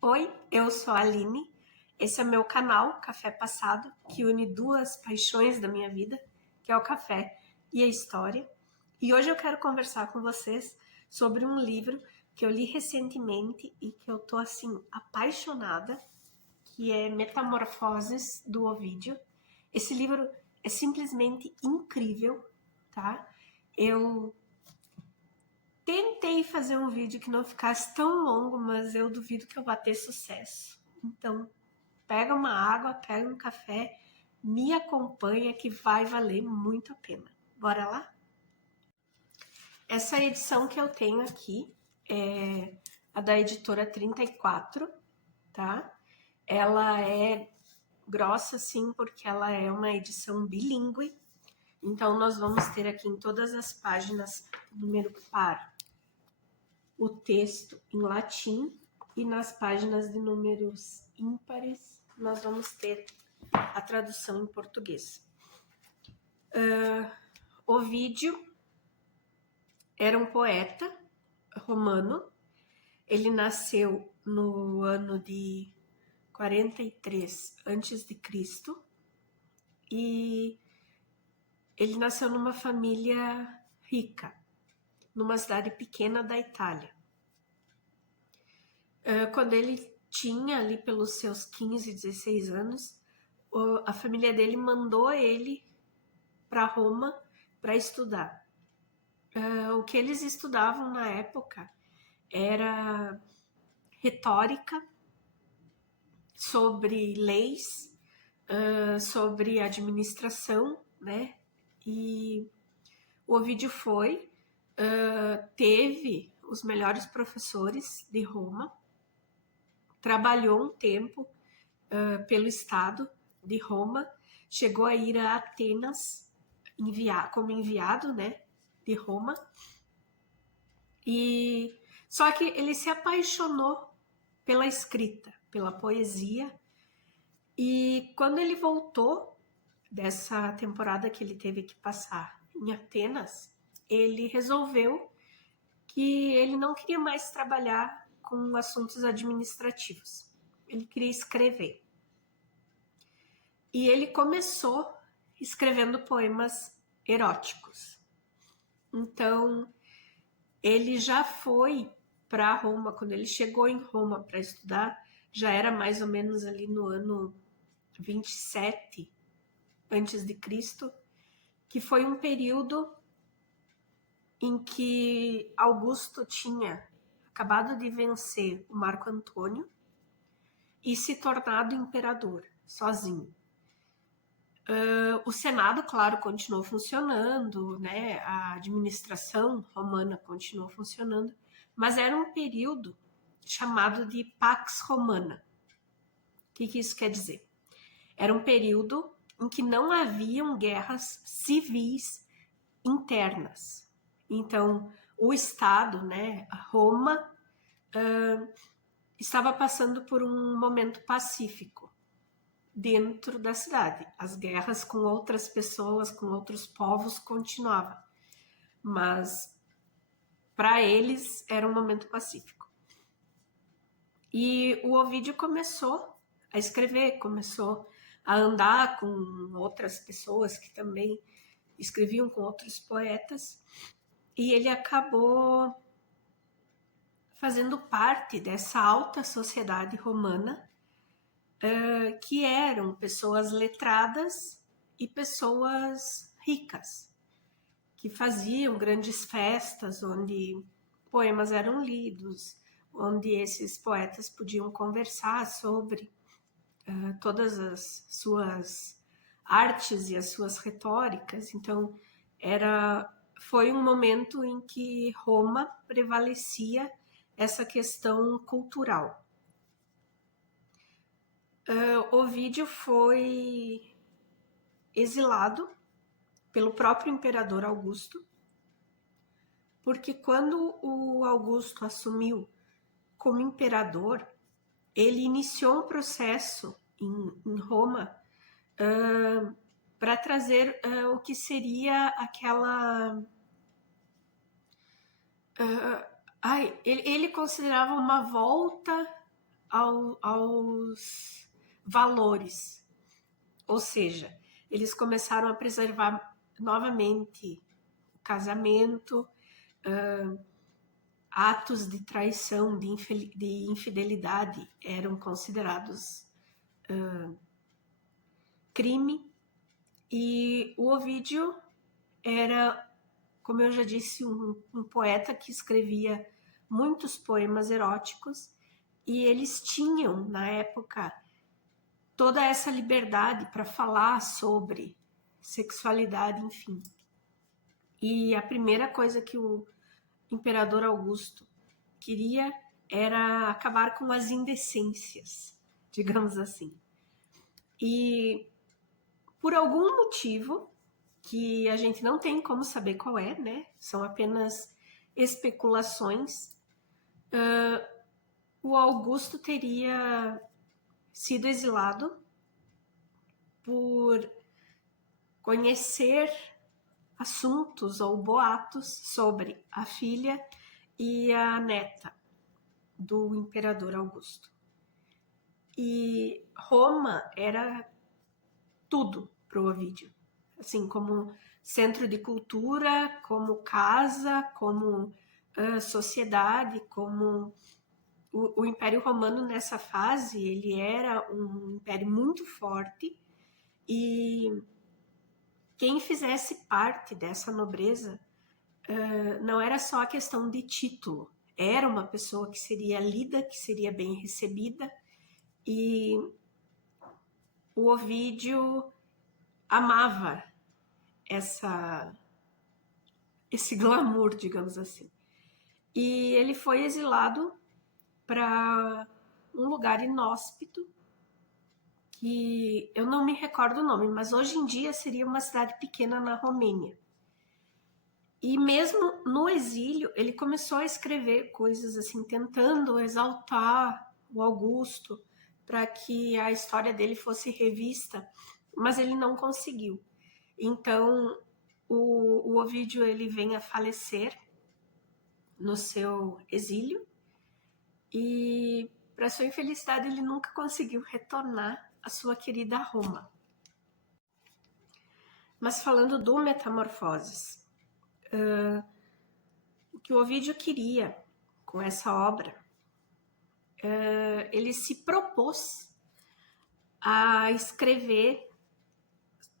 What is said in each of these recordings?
Oi, eu sou a Aline. Esse é meu canal Café Passado, que une duas paixões da minha vida, que é o café e a história. E hoje eu quero conversar com vocês sobre um livro que eu li recentemente e que eu tô assim apaixonada, que é Metamorfoses do Ovídio. Esse livro é simplesmente incrível, tá? Eu tentei fazer um vídeo que não ficasse tão longo, mas eu duvido que eu vá ter sucesso. Então, pega uma água, pega um café, me acompanha que vai valer muito a pena. Bora lá? Essa edição que eu tenho aqui é a da editora 34, tá? Ela é grossa, sim, porque ela é uma edição bilíngue. Então, nós vamos ter aqui em todas as páginas número par o texto em latim e nas páginas de números ímpares nós vamos ter a tradução em português. Ovídio era um poeta romano. Ele nasceu no ano de 43 antes de Cristo e ele nasceu numa família rica, numa cidade pequena da Itália. Quando ele tinha ali pelos seus 15, 16 anos, a família dele mandou ele para Roma para estudar. O que eles estudavam na época era retórica, sobre leis, sobre administração, né? E o Ovídio teve os melhores professores de Roma, trabalhou um tempo pelo Estado de Roma, chegou a ir a Atenas como enviado, né, de Roma. E só que ele se apaixonou pela escrita, pela poesia. E quando ele voltou dessa temporada que ele teve que passar em Atenas, ele resolveu que ele não queria mais trabalhar com assuntos administrativos. Ele queria escrever. E ele começou escrevendo poemas eróticos. Então, ele já foi para Roma, quando ele chegou em Roma para estudar, já era mais ou menos ali no ano 27 antes de Cristo, que foi um período em que Augusto tinha acabado de vencer o Marco Antônio e se tornado imperador sozinho. O Senado, claro, continuou funcionando, né? A administração romana continuou funcionando, mas era um período chamado de Pax Romana. O que isso quer dizer? Era um período em que não haviam guerras civis internas. Então, o Estado, né, Roma, estava passando por um momento pacífico dentro da cidade. As guerras com outras pessoas, com outros povos, continuavam. Mas para eles era um momento pacífico. E o Ovídio começou a escrever, começou a andar com outras pessoas que também escreviam com outros poetas, e ele acabou fazendo parte dessa alta sociedade romana, que eram pessoas letradas e pessoas ricas, que faziam grandes festas onde poemas eram lidos, onde esses poetas podiam conversar sobre todas as suas artes e as suas retóricas. Então, foi um momento em que Roma prevalecia essa questão cultural. Ovídio foi exilado pelo próprio imperador Augusto, porque quando o Augusto assumiu como imperador, ele iniciou um processo em Roma para trazer o que seria aquela... ele considerava uma volta aos valores. Ou seja, eles começaram a preservar novamente o casamento, atos de traição, de infidelidade eram considerados crime, e o Ovídio era, como eu já disse, um poeta que escrevia muitos poemas eróticos, e eles tinham, na época, toda essa liberdade para falar sobre sexualidade, enfim. E a primeira coisa que o imperador Augusto queria era acabar com as indecências, digamos assim. E por algum motivo, que a gente não tem como saber qual é, né? São apenas especulações, o Augusto teria sido exilado por conhecer assuntos ou boatos sobre a filha e a neta do imperador Augusto. E Roma era tudo para o Ovídio, assim, como centro de cultura, como casa, como sociedade, como o Império Romano nessa fase, ele era um império muito forte, e quem fizesse parte dessa nobreza não era só a questão de título, era uma pessoa que seria lida, que seria bem recebida, e o Ovídio amava esse glamour, digamos assim. E ele foi exilado para um lugar inóspito, que eu não me recordo o nome, mas hoje em dia seria uma cidade pequena na Romênia. E mesmo no exílio, ele começou a escrever coisas assim, tentando exaltar o Augusto, para que a história dele fosse revista, mas ele não conseguiu. Então, o Ovídio ele vem a falecer no seu exílio, e, para sua infelicidade, ele nunca conseguiu retornar à sua querida Roma. Mas falando do Metamorfoses, o que o Ovídio queria com essa obra, ele se propôs a escrever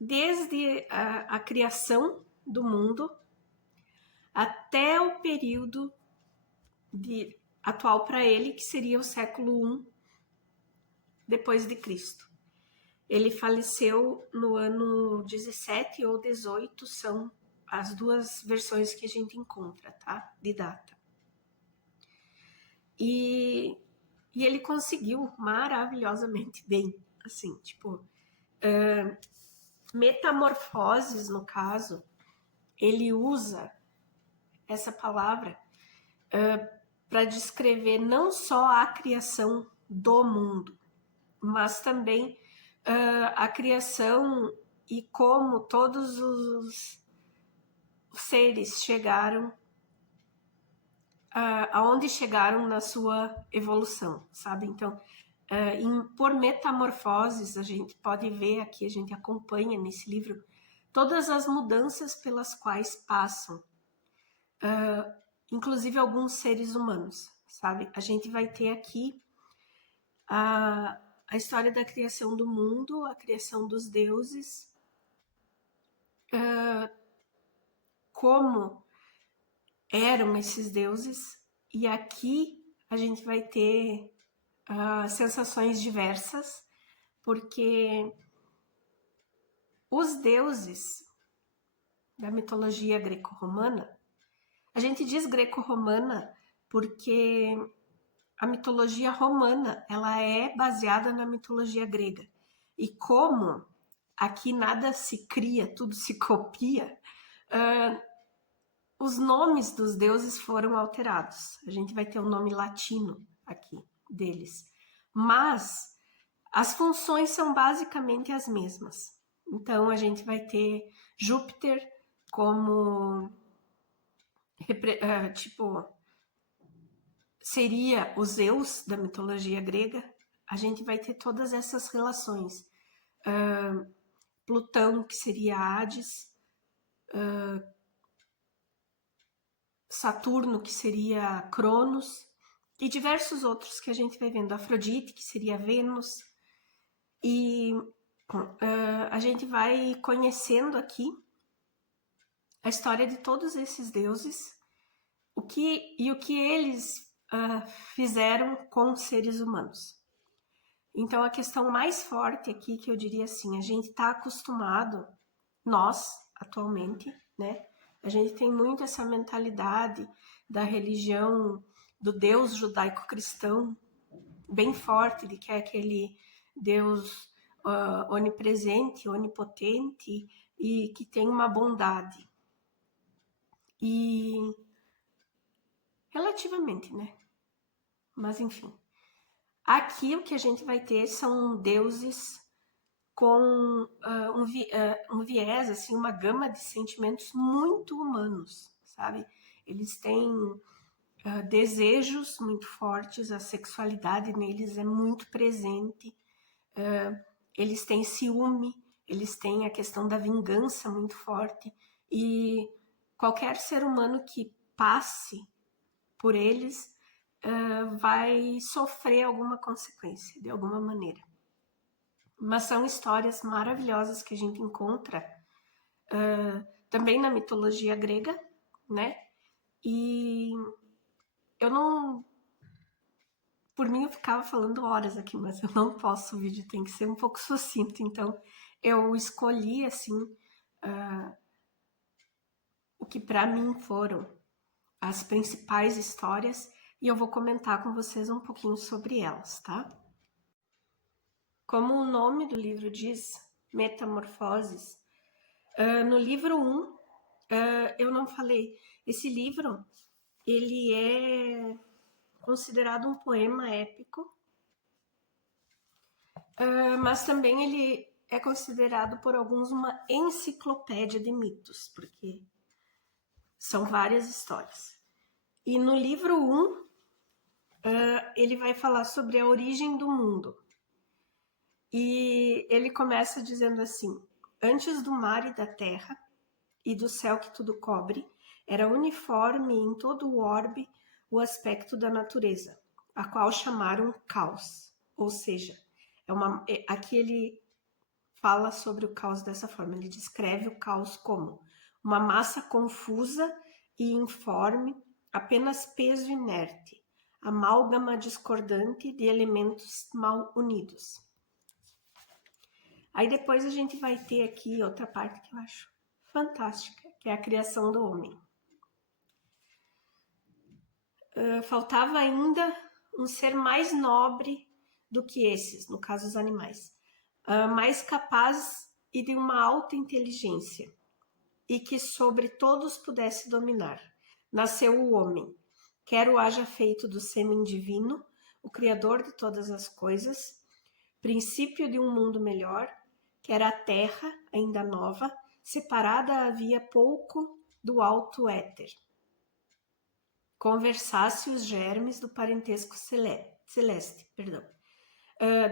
desde a criação do mundo até o período atual para ele, que seria o século I depois de Cristo. Ele faleceu no ano 17 ou 18, são as duas versões que a gente encontra, tá? De data. E ele conseguiu maravilhosamente bem, assim, tipo, Metamorfoses, no caso, ele usa essa palavra para descrever não só a criação do mundo, mas também a criação e como todos os seres chegaram aonde chegaram na sua evolução, sabe? Então, por Metamorfoses, a gente pode ver aqui, a gente acompanha nesse livro todas as mudanças pelas quais passam, inclusive alguns seres humanos, sabe? A gente vai ter aqui a história da criação do mundo, a criação dos deuses, como eram esses deuses, e aqui a gente vai ter sensações diversas, porque os deuses da mitologia greco-romana, a gente diz greco-romana porque a mitologia romana ela é baseada na mitologia grega. E como aqui nada se cria, tudo se copia, os nomes dos deuses foram alterados. A gente vai ter um nome latino aqui deles. Mas as funções são basicamente as mesmas. Então, a gente vai ter Júpiter como, tipo, seria o Zeus da mitologia grega, a gente vai ter todas essas relações. Plutão, que seria Hades, Saturno, que seria Cronos, e diversos outros que a gente vai vendo. Afrodite, que seria Vênus. E a gente vai conhecendo aqui a história de todos esses deuses, o que eles fizeram com os seres humanos. Então, a questão mais forte aqui, que eu diria assim, a gente está acostumado, nós, atualmente, né? A gente tem muito essa mentalidade da religião, do Deus judaico-cristão, bem forte, de que é aquele Deus onipresente, onipotente e que tem uma bondade. E relativamente, né? Mas enfim. Aqui o que a gente vai ter são deuses com um viés, assim, uma gama de sentimentos muito humanos, sabe? Eles têm desejos muito fortes, a sexualidade neles é muito presente, eles têm ciúme, eles têm a questão da vingança muito forte, e qualquer ser humano que passe por eles vai sofrer alguma consequência, de alguma maneira. Mas são histórias maravilhosas que a gente encontra também na mitologia grega, né? E eu não... Por mim eu ficava falando horas aqui, mas eu não posso, o vídeo tem que ser um pouco sucinto, então eu escolhi, assim, o que para mim foram as principais histórias e eu vou comentar com vocês um pouquinho sobre elas, tá? Como o nome do livro diz, Metamorfoses, no livro 1, eu não falei, esse livro, ele é considerado um poema épico, mas também ele é considerado por alguns uma enciclopédia de mitos, porque são várias histórias. E no livro 1, ele vai falar sobre a origem do mundo. E ele começa dizendo assim: antes do mar e da terra, e do céu que tudo cobre, era uniforme em todo o orbe o aspecto da natureza, a qual chamaram caos. Ou seja, aqui ele fala sobre o caos dessa forma, ele descreve o caos como uma massa confusa e informe, apenas peso inerte, amálgama discordante de elementos mal unidos. Aí depois a gente vai ter aqui outra parte que eu acho fantástica, que é a criação do homem. Faltava ainda um ser mais nobre do que esses, no caso os animais, mais capaz e de uma alta inteligência, e que sobre todos pudesse dominar. Nasceu o homem, quer o haja feito do sêmen divino, o criador de todas as coisas, princípio de um mundo melhor, quer a terra, ainda nova, separada havia pouco do alto éter. Conversasse os germes do parentesco celeste,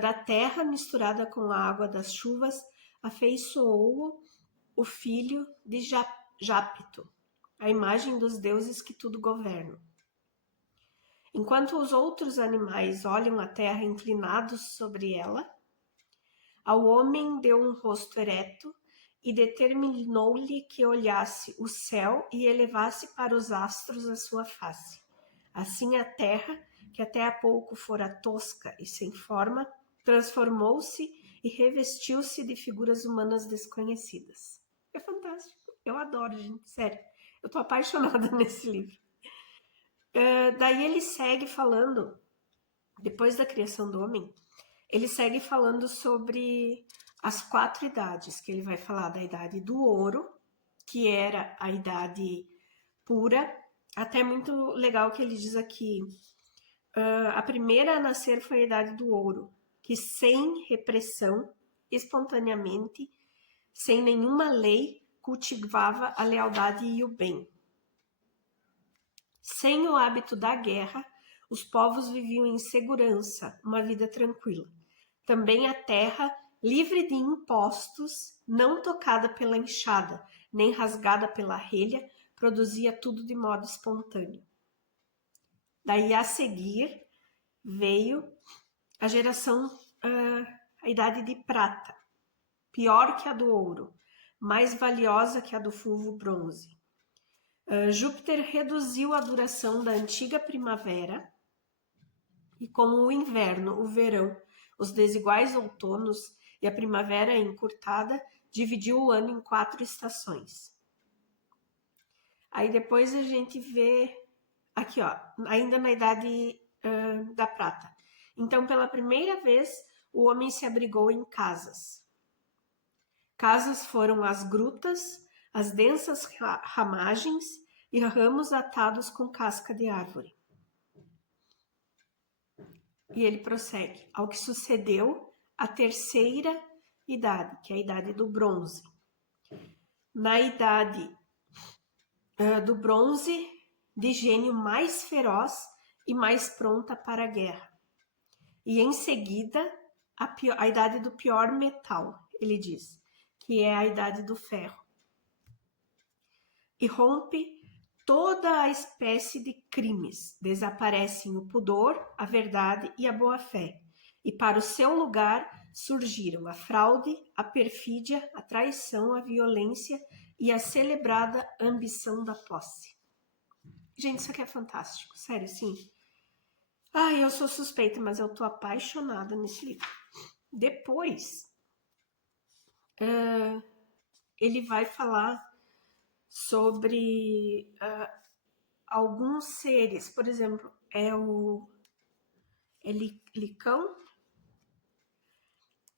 da terra misturada com a água das chuvas, afeiçoou o filho de Jápito, a imagem dos deuses que tudo governam. Enquanto os outros animais olham a terra inclinados sobre ela, ao homem deu um rosto ereto e determinou-lhe que olhasse o céu e elevasse para os astros a sua face. Assim a terra, que até há pouco fora tosca e sem forma, transformou-se e revestiu-se de figuras humanas desconhecidas. É fantástico, eu adoro, gente, sério. Eu tô apaixonada nesse livro. Daí ele segue falando, depois da criação do homem, ele segue falando sobre as 4 idades, que ele vai falar da idade do ouro, que era a idade pura, até muito legal que ele diz aqui, a primeira a nascer foi a idade do ouro, que sem repressão, espontaneamente, sem nenhuma lei, cultivava a lealdade e o bem. Sem o hábito da guerra, Os povos viviam em segurança, uma vida tranquila. Também a terra, livre de impostos, não tocada pela enxada, nem rasgada pela relha, produzia tudo de modo espontâneo. Daí a seguir veio a geração, a idade de prata, pior que a do ouro, mais valiosa que a do fulvo bronze. Júpiter reduziu a duração da antiga primavera e, como o inverno, o verão, os desiguais outonos e a primavera encurtada, dividiu o ano em 4 estações. Aí depois a gente vê aqui, ó, ainda na idade da prata. Então, pela primeira vez, o homem se abrigou em casas. Casas foram as grutas, as densas ramagens e ramos atados com casca de árvore. E ele prossegue, ao que sucedeu a terceira idade, que é a idade do bronze. Na idade do bronze, de gênio mais feroz e mais pronta para a guerra. E em seguida, a idade do pior metal, ele diz, que é a idade do ferro. E rompe toda a espécie de crimes, desaparecem o pudor, a verdade e a boa-fé, e para o seu lugar surgiram a fraude, a perfídia, a traição, a violência e a celebrada ambição da posse. Gente, isso aqui é fantástico, sério, sim. Ai, eu sou suspeita, mas eu tô apaixonada nesse livro. Depois, ele vai falar sobre alguns seres, por exemplo, Licão,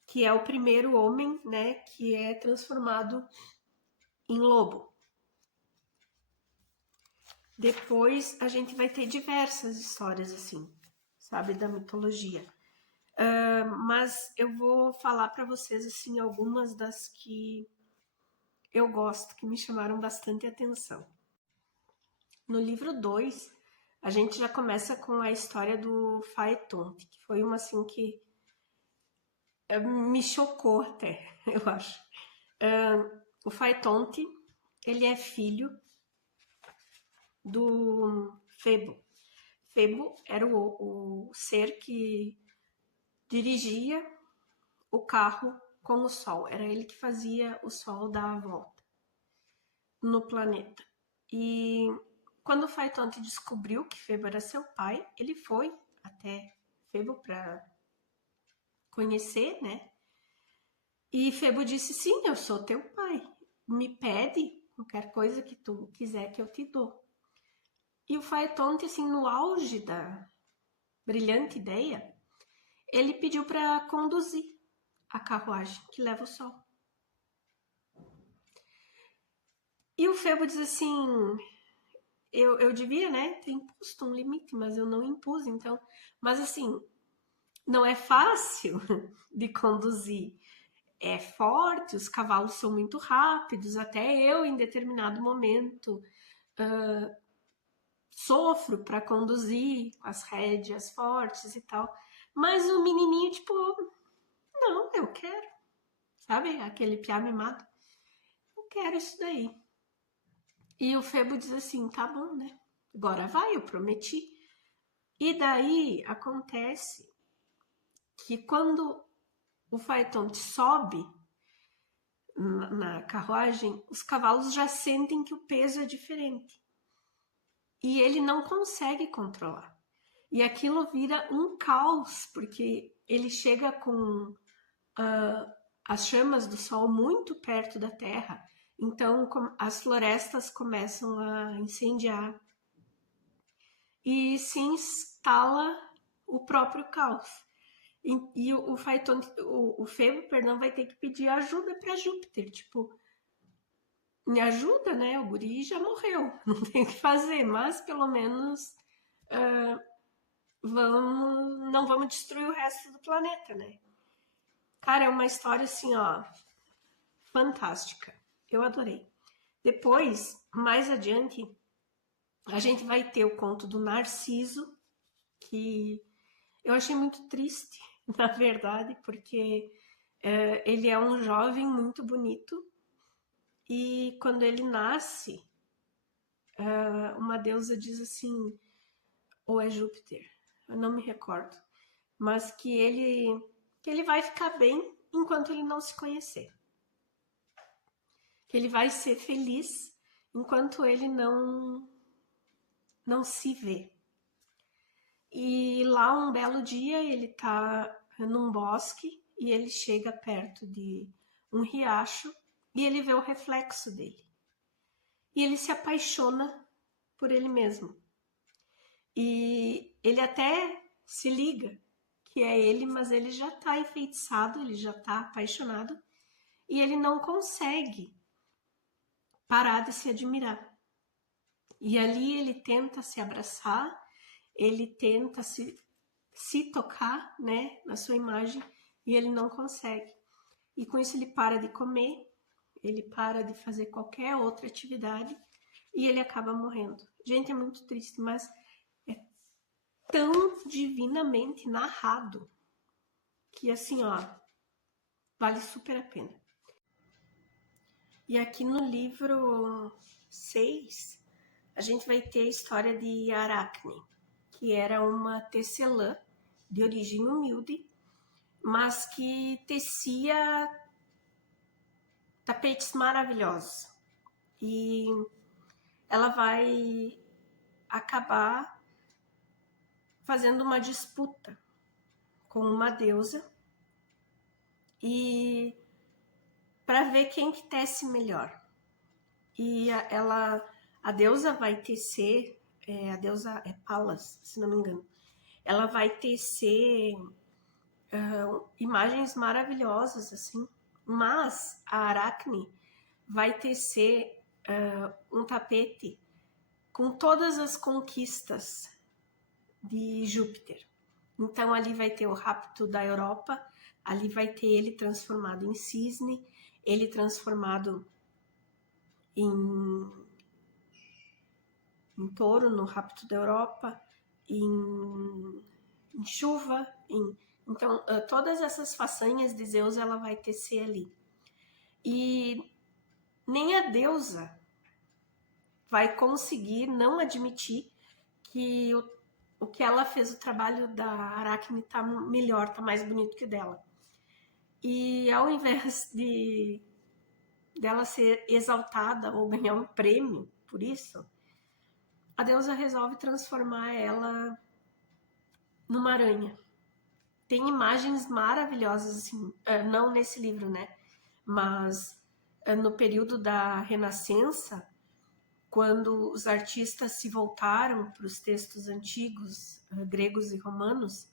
que é o primeiro homem, né, que é transformado em lobo. Depois a gente vai ter diversas histórias assim, sabe, da mitologia. Mas eu vou falar para vocês assim algumas das que eu gosto, que me chamaram bastante atenção. No livro 2, a gente já começa com a história do Faetonte, que foi uma assim que me chocou até, eu acho. O Faetonte, ele é filho do Febo. Febo era o ser que dirigia o carro com o Sol. Era ele que fazia o Sol dar a volta no planeta. E quando o Faetonte descobriu que Febo era seu pai, ele foi até Febo para conhecer, né? E Febo disse, sim, eu sou teu pai. Me pede qualquer coisa que tu quiser que eu te dou. E o Faetonte, assim, no auge da brilhante ideia, ele pediu para conduzir a carruagem que leva o Sol. E o Febo diz assim, eu devia, né, ter imposto um limite, mas eu não impus, então. Mas assim, não é fácil de conduzir. É forte, os cavalos são muito rápidos, até eu, em determinado momento, sofro para conduzir com as rédeas fortes e tal. Mas o menininho, tipo, não, eu quero. Sabe, aquele piá mimado. Eu quero isso daí. E o Febo diz assim, tá bom, né? Agora vai, eu prometi. E daí acontece que quando o Faetonte sobe na carruagem, os cavalos já sentem que o peso é diferente. E ele não consegue controlar. E aquilo vira um caos, porque ele chega com as chamas do sol muito perto da terra. Então as florestas começam a incendiar. E se instala o próprio caos. E o Febo, perdão, vai ter que pedir ajuda para Júpiter, tipo, me ajuda, né? O guri já morreu, não tem o que fazer, mas pelo menos não vamos destruir o resto do planeta, né? Cara, é uma história assim, ó, fantástica. Eu adorei. Depois, mais adiante, a gente vai ter o conto do Narciso, que eu achei muito triste, na verdade, porque ele é um jovem muito bonito e quando ele nasce, uma deusa diz assim, ou é Júpiter, eu não me recordo, mas que ele vai ficar bem enquanto ele não se conhecer. Que ele vai ser feliz enquanto ele não se vê. E lá um belo dia ele tá num bosque e ele chega perto de um riacho e ele vê o reflexo dele. E ele se apaixona por ele mesmo. E ele até se liga que é ele, mas ele já tá enfeitiçado, ele já tá apaixonado e ele não consegue parar de se admirar. E ali ele tenta se abraçar, ele tenta se tocar, né, na sua imagem, e ele não consegue. E com isso ele para de comer, ele para de fazer qualquer outra atividade e ele acaba morrendo. Gente, é muito triste, mas é tão divinamente narrado que assim, ó, vale super a pena. E aqui no livro 6, a gente vai ter a história de Aracne, que era uma tecelã de origem humilde, mas que tecia tapetes maravilhosos. E ela vai acabar fazendo uma disputa com uma deusa e para ver quem que tece melhor. E a deusa vai tecer, a deusa é Palas, se não me engano. Ela vai tecer imagens maravilhosas, assim, mas a Aracne vai tecer um tapete com todas as conquistas de Júpiter. Então ali vai ter o rapto da Europa, ali vai ter ele transformado em cisne, ele transformado em touro no rapto da Europa, em chuva, então todas essas façanhas de Zeus ela vai tecer ali. E nem a deusa vai conseguir não admitir que o que ela fez, o trabalho da Aracne tá melhor, tá mais bonito que o dela. E ao invés dela ser exaltada ou ganhar um prêmio por isso, a deusa resolve transformar ela numa aranha. Tem imagens maravilhosas, assim, não nesse livro, né? Mas no período da Renascença, quando os artistas se voltaram para os textos antigos, gregos e romanos,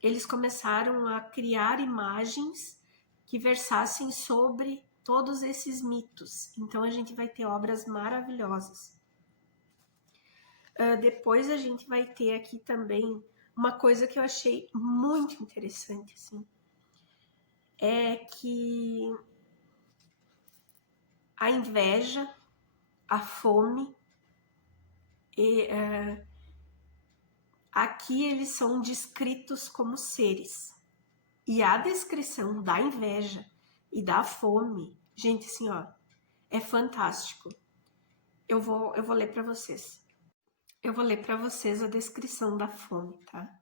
eles começaram a criar imagens que versassem sobre todos esses mitos. Então a gente vai ter obras maravilhosas. Depois a gente vai ter aqui também uma coisa que eu achei muito interessante, assim, é que a inveja, a fome, aqui eles são descritos como seres. E a descrição da inveja e da fome, gente, assim, ó, é fantástico. Eu vou ler para vocês. Eu vou ler para vocês a descrição da fome, tá?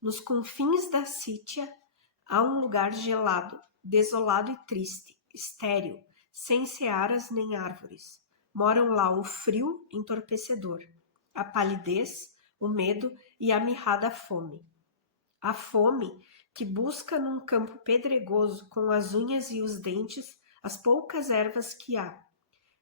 Nos confins da Sítia há um lugar gelado, desolado e triste, estéril, sem searas nem árvores. Moram lá o frio entorpecedor, a palidez, o medo e a mirrada fome. A fome que busca num campo pedregoso com as unhas e os dentes as poucas ervas que há,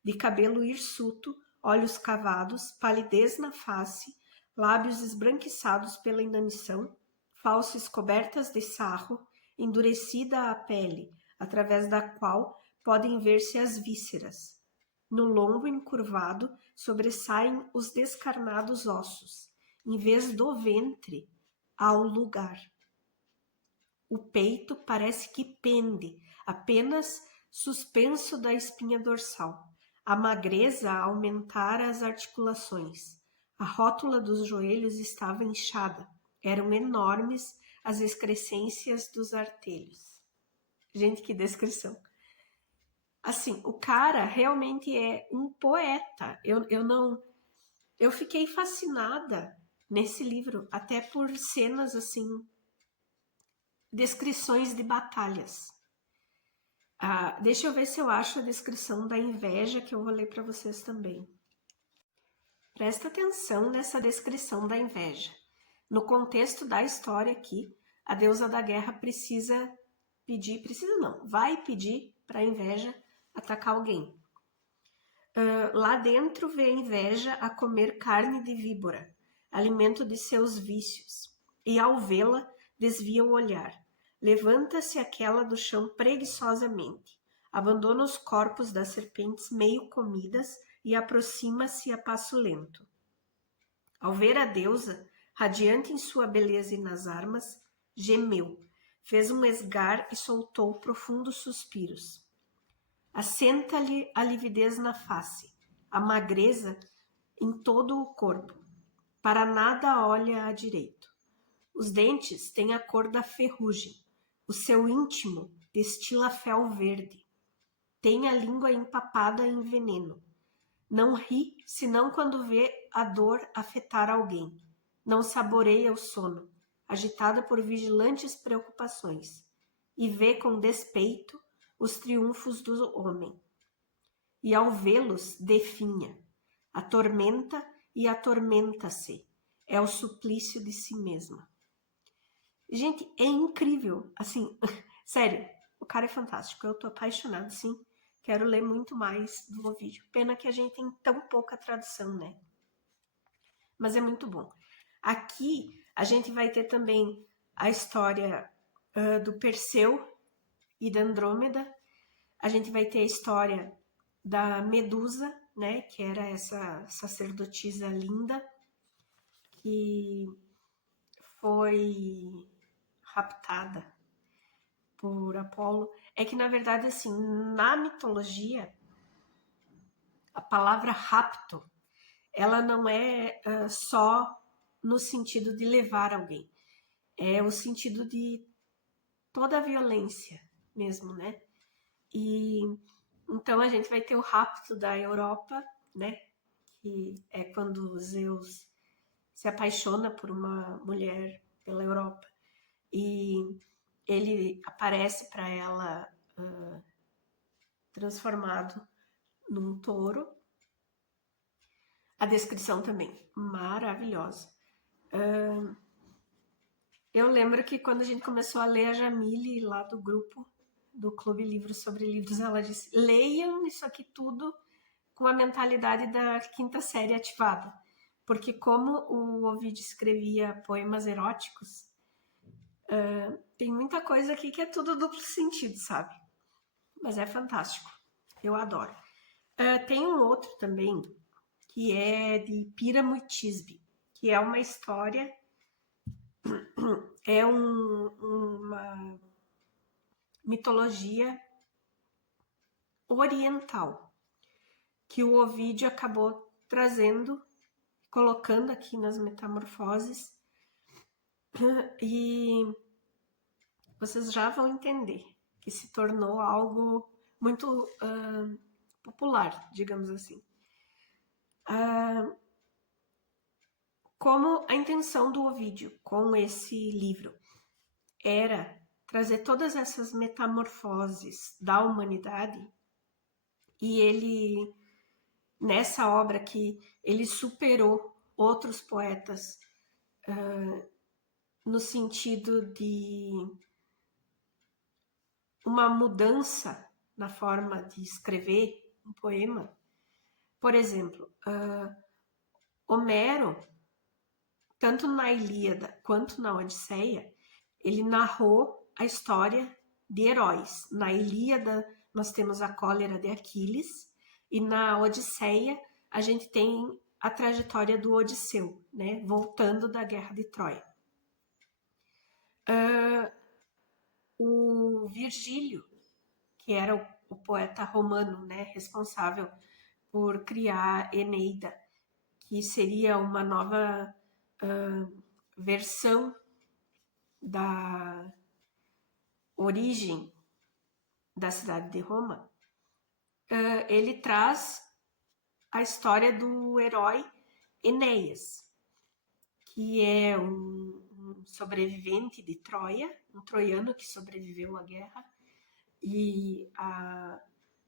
de cabelo hirsuto, olhos cavados, palidez na face, lábios esbranquiçados pela inanição, fauces cobertas de sarro, endurecida a pele, através da qual podem ver-se as vísceras. No lombo encurvado sobressaem os descarnados ossos, em vez do ventre, há o lugar. O peito parece que pende, apenas suspenso da espinha dorsal. A magreza aumentara as articulações. A rótula dos joelhos estava inchada. Eram enormes as excrescências dos artelhos. Gente, que descrição. Assim, o cara realmente é um poeta. Eu fiquei fascinada nesse livro, até por cenas assim, descrições de batalhas. Deixa eu ver se eu acho a descrição da inveja que eu vou ler para vocês também. Presta atenção nessa descrição da inveja. No contexto da história aqui, a deusa da guerra vai pedir para a inveja atacar alguém. Lá dentro vê a inveja a comer carne de víbora, alimento de seus vícios, e ao vê-la desvia o olhar. Levanta-se aquela do chão preguiçosamente, abandona os corpos das serpentes meio comidas e aproxima-se a passo lento. Ao ver a deusa, radiante em sua beleza e nas armas, gemeu, fez um esgar e soltou profundos suspiros. Assenta-lhe a lividez na face, a magreza em todo o corpo. Para nada olha à direito. Os dentes têm a cor da ferrugem. O seu íntimo destila fel verde. Tem a língua empapada em veneno. Não ri senão quando vê a dor afetar alguém. Não saboreia o sono, agitada por vigilantes preocupações, e vê com despeito os triunfos do homem. E ao vê-los definha, atormenta e atormenta-se. É o suplício de si mesma. Gente, é incrível, assim, sério, o cara é fantástico, eu tô apaixonada, sim. Quero ler muito mais do Ovídio. Pena que a gente tem tão pouca tradução, né? Mas é muito bom. Aqui a gente vai ter também a história do Perseu e da Andrômeda. A gente vai ter a história da Medusa, né? Que era essa sacerdotisa linda que foi raptada por Apolo. É que, na verdade, assim, na mitologia, a palavra rapto, ela não é só no sentido de levar alguém. É o sentido de toda a violência mesmo, né? E então a gente vai ter o rapto da Europa, né? Que é quando Zeus se apaixona por uma mulher pela Europa e ele aparece para ela transformado num touro. A descrição também maravilhosa. Eu lembro que quando a gente começou a ler, a Jamile, lá do grupo do Clube Livros sobre Livros, ela disse: leiam isso aqui tudo com a mentalidade da quinta série ativada. Porque como o Ovídio escrevia poemas eróticos, tem muita coisa aqui que é tudo duplo sentido, sabe? Mas é fantástico. Eu adoro. Tem um outro também, que é de Píramo e Tisbe, que é uma história, é uma mitologia oriental, que o Ovídio acabou trazendo, colocando aqui nas Metamorfoses, e vocês já vão entender que se tornou algo muito popular, digamos assim. Como a intenção do Ovídio com esse livro era trazer todas essas metamorfoses da humanidade, e ele, nessa obra aqui, ele superou outros poetas no sentido de uma mudança na forma de escrever um poema. Por exemplo, Homero, tanto na Ilíada quanto na Odisseia, ele narrou a história de heróis. Na Ilíada, nós temos a cólera de Aquiles, e na Odisseia, a gente tem a trajetória do Odisseu, né, voltando da Guerra de Troia. O Virgílio, que era o poeta romano, né, responsável por criar Eneida, que seria uma nova versão da origem da cidade de Roma, ele traz a história do herói Enéas, que é um sobrevivente de Troia, um troiano que sobreviveu à guerra e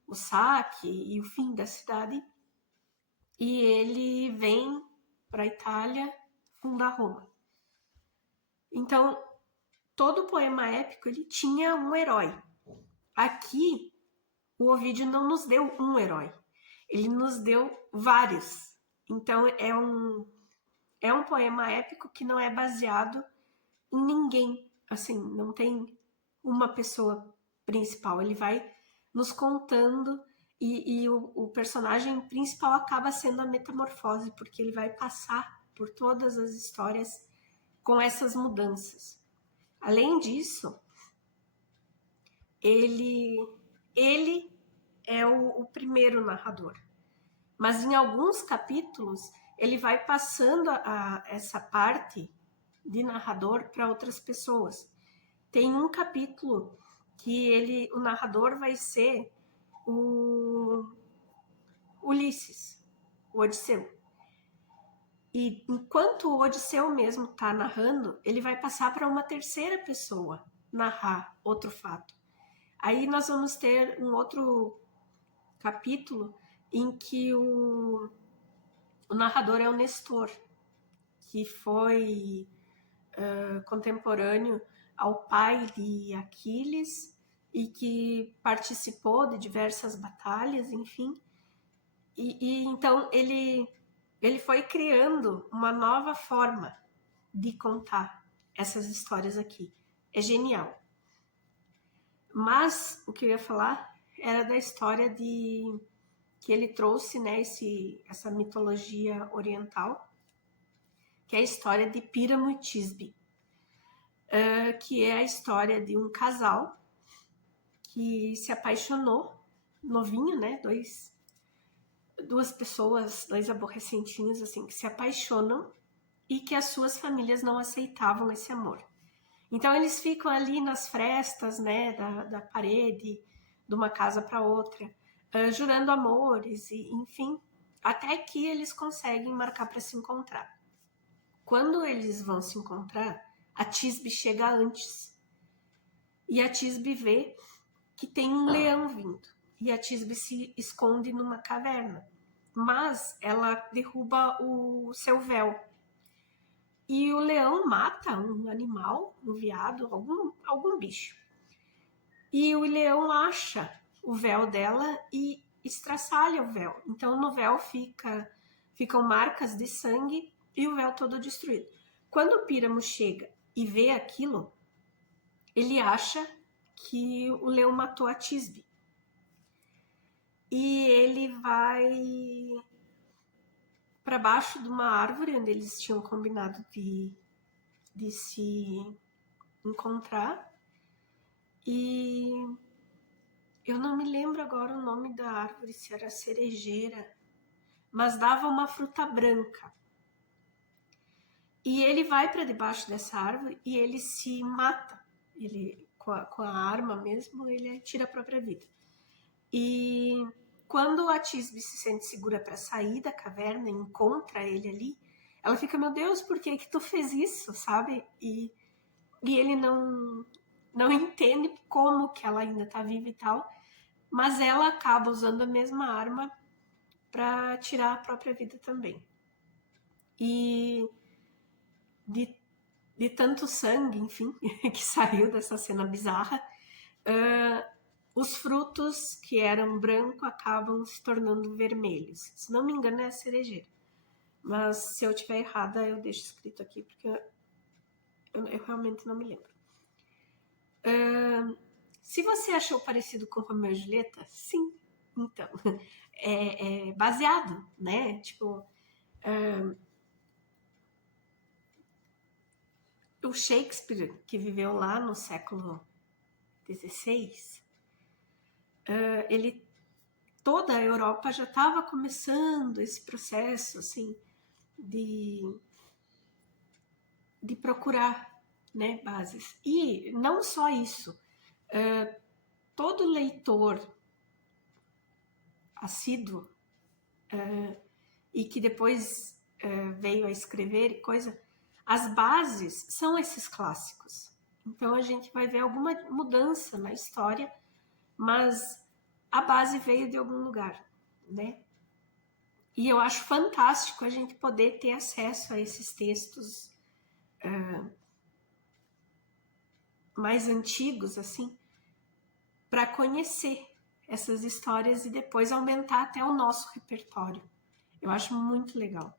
o saque e o fim da cidade, e ele vem para a Itália fundar Roma. Então, todo poema épico ele tinha um herói. Aqui, o Ovídio não nos deu um herói, ele nos deu vários. Então, é um poema épico que não é baseado em ninguém, assim, não tem uma pessoa principal, ele vai nos contando e o personagem principal acaba sendo a metamorfose, porque ele vai passar por todas as histórias com essas mudanças. Além disso, ele é o primeiro narrador, mas em alguns capítulos ele vai passando essa parte de narrador para outras pessoas. Tem um capítulo que o narrador vai ser o Ulisses, o Odisseu. E enquanto o Odisseu mesmo está narrando, ele vai passar para uma terceira pessoa narrar outro fato. Aí nós vamos ter um outro capítulo em que o narrador é o Nestor, que foi contemporâneo ao pai de Aquiles e que participou de diversas batalhas, enfim. E então ele foi criando uma nova forma de contar essas histórias aqui. É genial. Mas o que eu ia falar era da história que ele trouxe, né, essa mitologia oriental, que é a história de Píramo e Tisbe, que é a história de um casal que se apaixonou, novinho, né, duas pessoas, dois aborrecentinhos, assim, que se apaixonam e que as suas famílias não aceitavam esse amor. Então eles ficam ali nas frestas, né, da parede, de uma casa para outra, jurando amores, e enfim, até que eles conseguem marcar para se encontrar. Quando eles vão se encontrar, a Tisbe chega antes. E a Tisbe vê que tem um leão vindo. E a Tisbe se esconde numa caverna. Mas ela derruba o seu véu. E o leão mata um animal, um veado, algum bicho. E o leão acha o véu dela e estraçalha o véu. Então no véu ficam marcas de sangue e o véu todo destruído. Quando o Píramo chega e vê aquilo, ele acha que o leão matou a Tisbe. E ele vai para baixo de uma árvore onde eles tinham combinado de se encontrar. E eu não me lembro agora o nome da árvore, se era cerejeira, mas dava uma fruta branca. E ele vai para debaixo dessa árvore e ele se mata. Ele, com a arma mesmo, ele tira a própria vida. E quando a Tisbe se sente segura para sair da caverna e encontra ele ali, ela fica, meu Deus, por que tu fez isso, sabe? E ele não entende como que ela ainda tá viva e tal, mas ela acaba usando a mesma arma para tirar a própria vida também. E de tanto sangue, enfim, que saiu dessa cena bizarra, os frutos que eram branco acabam se tornando vermelhos. Se não me engano, é a cerejeira. Mas se eu estiver errada, eu deixo escrito aqui, porque eu realmente não me lembro. Se você achou parecido com Romeu e Julieta, sim. Então, é baseado, né? Tipo, o Shakespeare, que viveu lá no século XVI, toda a Europa já estava começando esse processo, assim, de procurar, né, bases. E não só isso, todo leitor assíduo e que depois veio a escrever coisa, as bases são esses clássicos. Então a gente vai ver alguma mudança na história, mas a base veio de algum lugar, né? E eu acho fantástico a gente poder ter acesso a esses textos mais antigos, assim, para conhecer essas histórias e depois aumentar até o nosso repertório. Eu acho muito legal.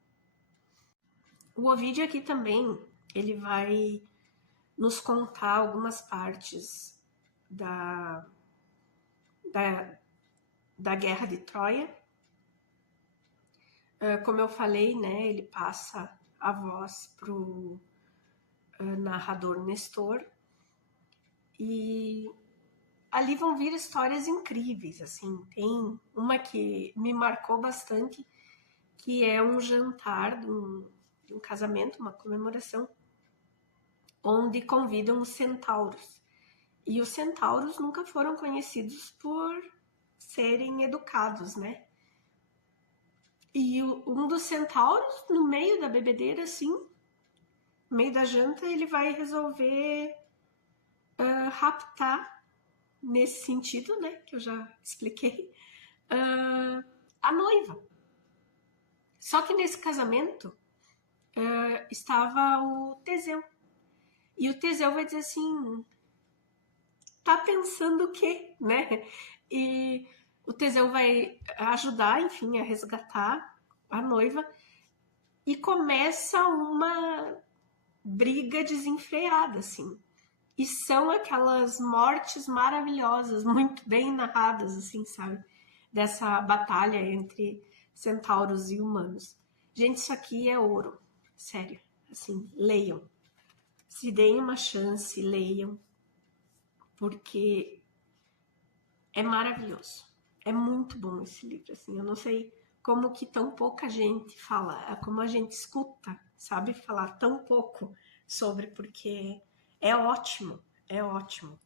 O Ovídio aqui também, ele vai nos contar algumas partes da Guerra de Troia. Como eu falei, né, ele passa a voz para o narrador Nestor, e ali vão vir histórias incríveis, assim. Tem uma que me marcou bastante, que é um jantar de um casamento, uma comemoração, onde convidam os centauros. E os centauros nunca foram conhecidos por serem educados, né? E um dos centauros, no meio da bebedeira, assim, no meio da janta, ele vai resolver raptar, nesse sentido, né, que eu já expliquei, a noiva. Só que nesse casamento estava o Teseu. E o Teseu vai dizer assim, tá pensando o quê, né? E o Teseu vai ajudar, enfim, a resgatar a noiva, e começa uma briga desenfreada, assim. E são aquelas mortes maravilhosas, muito bem narradas, assim, sabe? Dessa batalha entre centauros e humanos. Gente, isso aqui é ouro. Sério. Assim, leiam. Se deem uma chance, leiam. Porque é maravilhoso. É muito bom esse livro, assim. Eu não sei como que tão pouca gente fala, como a gente escuta, sabe? Falar tão pouco sobre, porque é ótimo. É ótimo.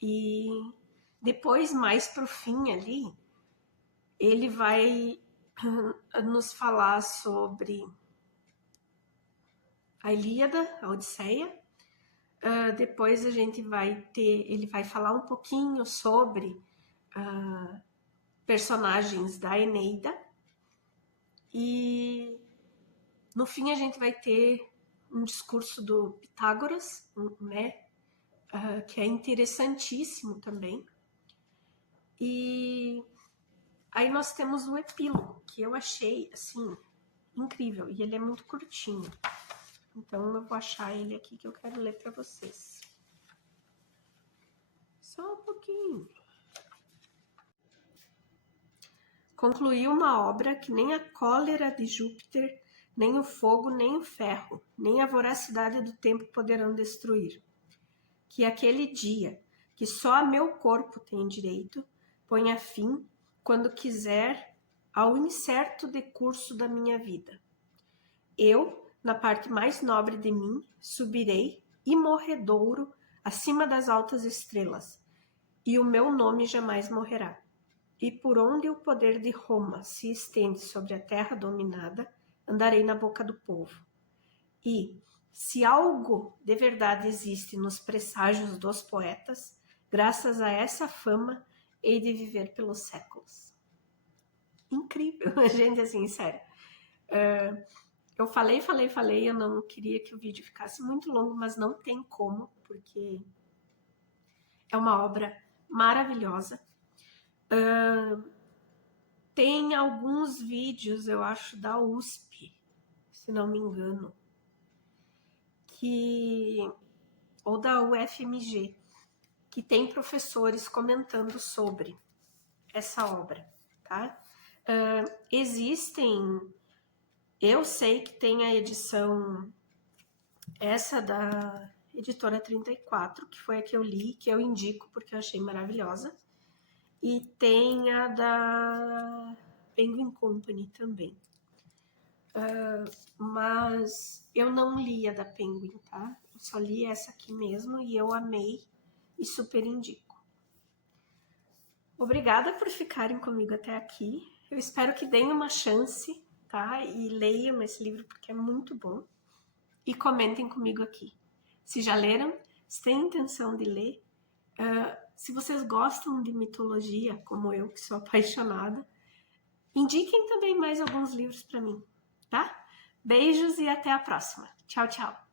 E depois, mais pro fim ali, ele vai nos falar sobre a Ilíada, a Odisseia. Depois a gente vai ter, ele vai falar um pouquinho sobre personagens da Eneida. E no fim a gente vai ter um discurso do Pitágoras, né? Que é interessantíssimo também. E aí nós temos o epílogo, que eu achei, assim, incrível. E ele é muito curtinho. Então eu vou achar ele aqui que eu quero ler para vocês. Só um pouquinho. Concluí uma obra que nem a cólera de Júpiter, nem o fogo, nem o ferro, nem a voracidade do tempo poderão destruir. Que aquele dia, que só a meu corpo tem direito, ponha fim, quando quiser, ao incerto decurso da minha vida. Eu, na parte mais nobre de mim, subirei, imorredouro, acima das altas estrelas, e o meu nome jamais morrerá. E por onde o poder de Roma se estende sobre a terra dominada, andarei na boca do povo. E, se algo de verdade existe nos presságios dos poetas, graças a essa fama, hei de viver pelos séculos. Incrível, gente, assim, sério. Eu falei, eu não queria que o vídeo ficasse muito longo, mas não tem como, porque é uma obra maravilhosa. Tem alguns vídeos, eu acho, da USP, se não me engano, ou da UFMG, que tem professores comentando sobre essa obra, tá? Existem, eu sei que tem a edição, essa da Editora 34, que foi a que eu li, que eu indico porque eu achei maravilhosa, e tem a da Penguin Company também. mas eu não li a da Penguin, tá? Eu só li essa aqui mesmo e eu amei e super indico. Obrigada por ficarem comigo até aqui. Eu espero que deem uma chance, tá? E leiam esse livro porque é muito bom. E comentem comigo aqui. Se já leram, se têm intenção de ler, se vocês gostam de mitologia, como eu, que sou apaixonada, indiquem também mais alguns livros para mim, tá? Beijos e até a próxima. Tchau, tchau.